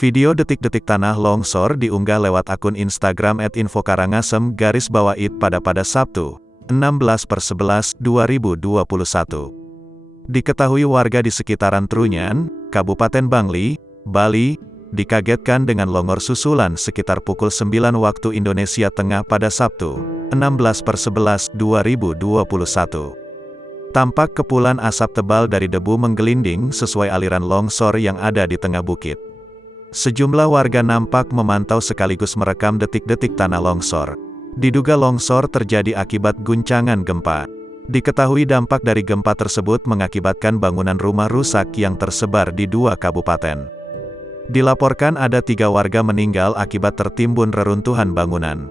Video detik-detik tanah longsor diunggah lewat akun Instagram @infokarangasem_id pada Sabtu, 16/11/2021. Diketahui warga di sekitaran Trunyan, Kabupaten Bangli, Bali, dikagetkan dengan longsor susulan sekitar pukul 9 waktu Indonesia Tengah pada Sabtu, 16/11/2021. Tampak kepulan asap tebal dari debu menggelinding sesuai aliran longsor yang ada di tengah bukit. Sejumlah warga nampak memantau sekaligus merekam detik-detik tanah longsor. Diduga longsor terjadi akibat guncangan gempa. Diketahui dampak dari gempa tersebut mengakibatkan bangunan rumah rusak yang tersebar di 2 kabupaten. Dilaporkan ada 3 warga meninggal akibat tertimbun reruntuhan bangunan.